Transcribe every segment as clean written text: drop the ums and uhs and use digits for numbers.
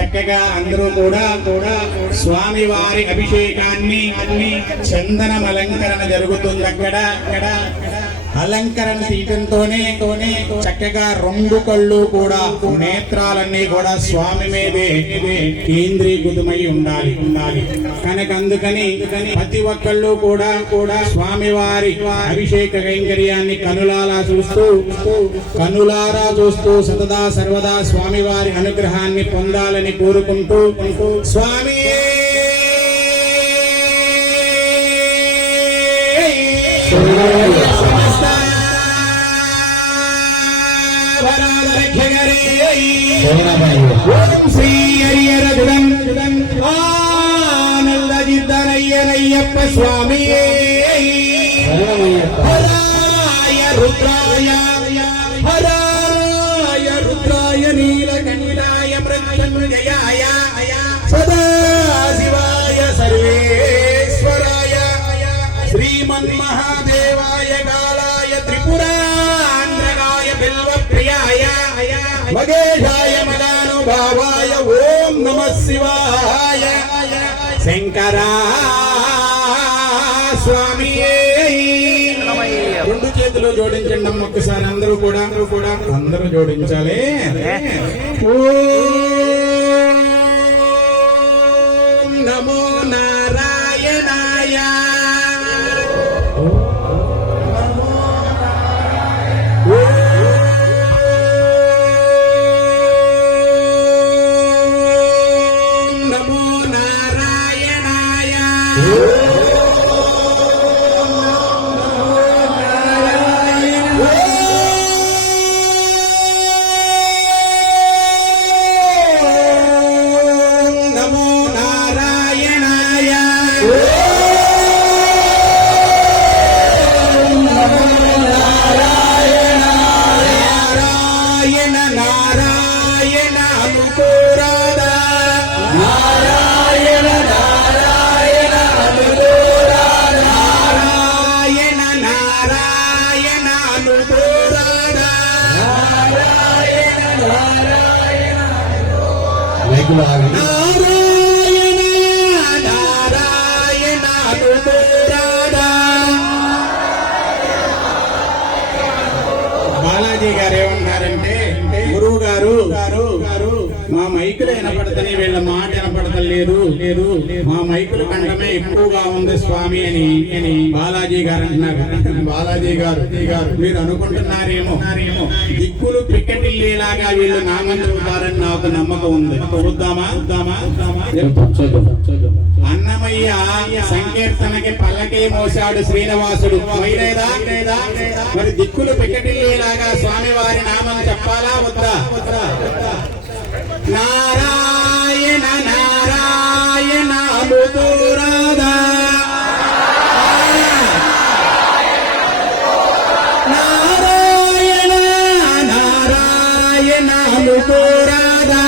చక్కగా అందరూ కూడా స్వామి వారి అభిషేకాన్ని చందనం అలంకరణ జరుగుతుంది. అక్కడ అలంకరణ తీయటంతోనే చక్కగా రెండు కళ్ళు కూడా నేత్రాలన్నీ కూడా స్వామి మీదే కేంద్రీకృతమై ఉండాలి. కనుక అందుకని ప్రతి ఒక్కళ్ళు కూడా స్వామి వారి అభిషేక కైంకర్యాన్ని కనులారా చూస్తూ సతదా సర్వదా స్వామి వారి అనుగ్రహాన్ని పొందాలని కోరుకుంటూ స్వామి శ్రీ హరిహరగుడం ఆనందజిద్దనయ్యనయ్యప్ప స్వామి హరాయ రుద్రాయ నీలకంఠాయ మృత్యుంజయాయ సదాశివాయ సర్వేశ్వరాయ శ్రీమన్మహాదేవాయ కాలాయ త్రిపురాంధ్రగాయ బిల్వప్రియాయ మగేశాయ మదానుభావాయ ఓం నమః శివాయ శంకరా స్వామి. రెండు చేతులు జోడించండి అమ్మ ఒక్కసారి అందరూ కూడా అందరూ జోడించాలి. ఓం నమో నారాయణాయ బాలాజీ గారు ఏమన్నారంటే గురువు గారు మా మైకులు వినపడతని వీళ్ళ మాట వినపడతలేదు మా మైకుల కంఠమే ఎక్కువగా ఉంది స్వామి అని బాలాజీ గారు అంటున్నారు. బాలాజీ గారు మీరు అనుకుంటున్నారేమో దిక్కులు పిక్కటిల్లేలాగా వీళ్ళు నామం చెబుతారని నాకు నమ్మకం ఉంది. చూద్దామా అన్నమయ్య సంకీర్తనకి పల్లకే మోసాడు శ్రీనివాసుడు. మరి దిక్కులు పిక్కటిల్లేలాగా స్వామి వారి నామం చెప్పాలా వద్దా? నారాయణ నారాయణ అనురాధా నారాయణ నారాయణ అనురాధా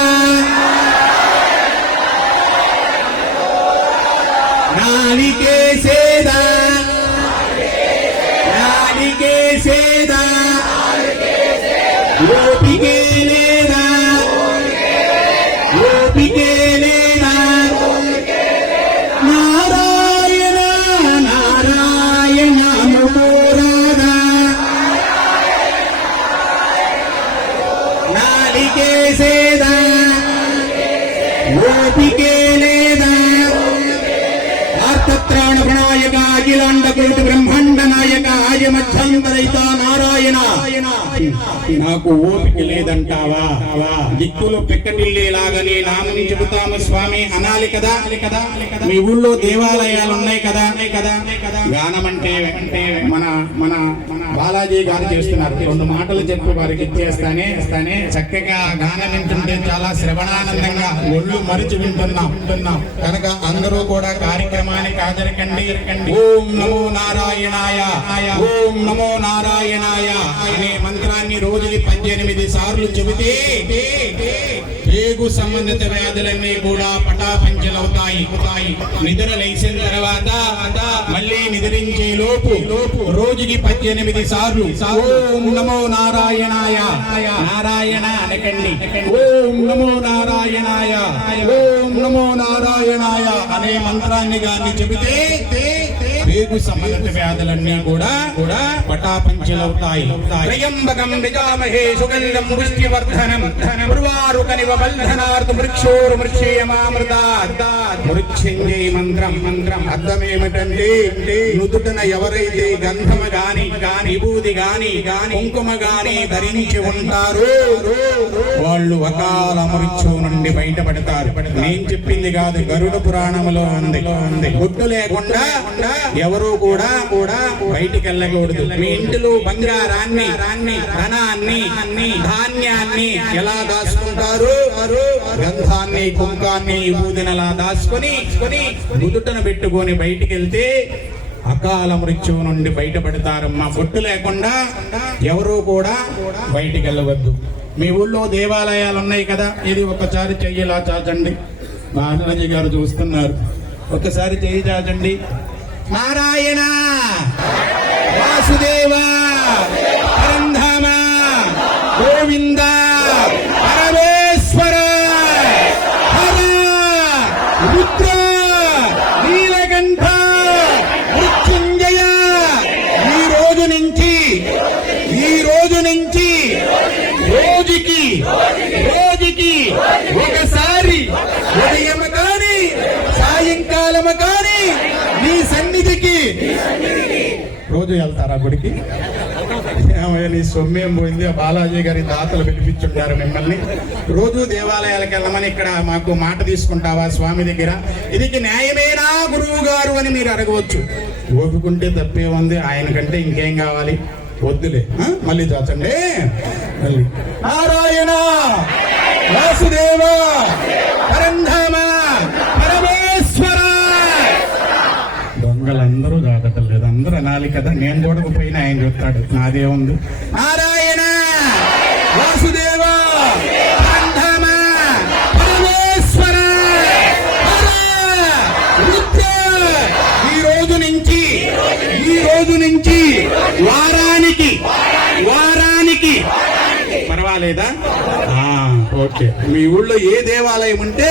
నాలికే సేదా గోపికే లేదా నారాయణ నారాయణ అనురాధా నాలికే సేదా గోపికే లేదా ఆర్తత్రాణగుణాయక అఖిలాండ కోటి బ్రహ్మాండ నాయక ఆయ మధ్యాంతరైత నారాయణ. నాకు ఓపిక లేదంటావా? దిక్కులు పెక్కటిల్లేలాగా నీ నామం చెబుతాము స్వామి అనాలి కదా. మీ ఊళ్ళో దేవాలయాలు ఉన్నాయి కదా. గానం అంటే మన బాలాజీ గారు చేస్తున్నారు. రెండు మాటలు చెప్పి వారికి ఇచ్చేస్తానే చక్కగా గానం వింటుంటే చాలా శ్రవణానందంగా ఒళ్ళు మరిచి వింటున్నాం. కనుక అందరూ కూడా కార్యక్రమానికి హాజరుకండి. ఓం నమో నారాయణాయ ఓం నమో నారాయణాయ అనే మంత్రాన్ని రోజుకి 18 సార్లు చెబితే పేగు సంబంధిత వ్యాధులన్నీ కూడా పటాపంచలవుతాయి. నిద్ర లేచిన తర్వాత మళ్ళీ నిద్రించే లోపు రోజుకి 18 సార్లు ఓం నమో నారాయణాయ, నారాయణ అనకండి, ఓం నమో నారాయణాయ, ఓం నమో నారాయణాయ అనే మంత్రాన్ని గాని చెబితే పేగు సంబంధిత వ్యాధులన్నీ కూడా పటాపంచలవుతాయి. త్రయంబకం యజామహే సుగంధం పుష్టివర్ధనం ఉర్వారుకనివ బల్ధనార్థ వృక్షోర్ వృక్షేయమామృతాత్. మృత్యుంజయ మంత్రం అర్థం ఏమిటంటే నుదుటన ఎవరైతే గంధము గాని విభూది గాని కుంకుమ గాని ధరించి ఉంటారో వాళ్ళు అకాల మృత్యువు నుండి బయటపడతారు. నేను చెప్పింది కాదు, గరుడ పురాణంలో ఉంది. గుట్టు లేకుండా ఎవరు కూడా బయటికి వెళ్ళకూడదు. మీ ఇంటిలో బంగారాన్ని ధనాన్ని ధాన్యాన్ని ఎలా దాచుకుంటారు? గంధాన్ని కుంకాన్ని విభూదిని అలా దాచుకొని నుదుటన పెట్టుకొని బయటికి వెళ్తే అకాల మృత్యువు నుండి బయటపడతారమ్మా. బొట్టు లేకుండా ఎవరు కూడా బయటికి వెళ్ళవద్దు. మీ ఊళ్ళో దేవాలయాలు ఉన్నాయి కదా, ఇది ఒకసారి చెయ్యిలా చాచండి. మహారాజు గారు చూస్తున్నారు, ఒకసారి చెయ్యి చాచండి. నారాయణ, వాసుదేవ, పరంధామ, గోవింద, పరమేశ్వర, హర, రుద్ర, నీలకంఠ, మృత్యుంజయ. ఈ రోజు నుంచి రోజుకి ఒకసారి ఉదయం కానీ సాయంకాలం కానీ నీ సన్నిధికి రోజు వెళ్తారా గుడికి? నీ సొమ్మేం పోయింది. బాలాజీ గారి దాతలు పిలిపించుంటారు మిమ్మల్ని. రోజు దేవాలయాలకు వెళ్ళమని ఇక్కడ మాకు మాట తీసుకుంటావా స్వామి దగ్గర? ఇది న్యాయమేనా గురువు గారు అని మీరు అడగవచ్చు. ఓపుకుంటే తప్పే ఉంది, ఆయన కంటే ఇంకేం కావాలి? వద్దులే, మళ్ళీ చాచండి. మళ్ళీ నారాయణ, వాసుదేవ, పరంధామ, పరమేశ్వర. దొంగలందరూ దాటం లేదు, అందరూ అనాలి కదా. నేను కూడా పోయినా ఆయన చెప్తాడు, నాదే ఉంది. నారాయణ, వాసుదేవ, పరంధామ, పరమేశ్వర, హర, రుద్ర. ఈ రోజు నుంచి వారానికి పర్వాలేదా? ఓకే. మీ ఊళ్ళో ఏ దేవాలయం ఉంటే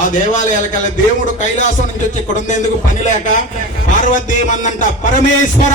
ఆ దేవాలయాలకల్లా దేవుడు కైలాసం నుంచి వచ్చి ఇక్కడ ఉండేందుకు పని లేక పార్వతీ మందంట పరమేశ్వర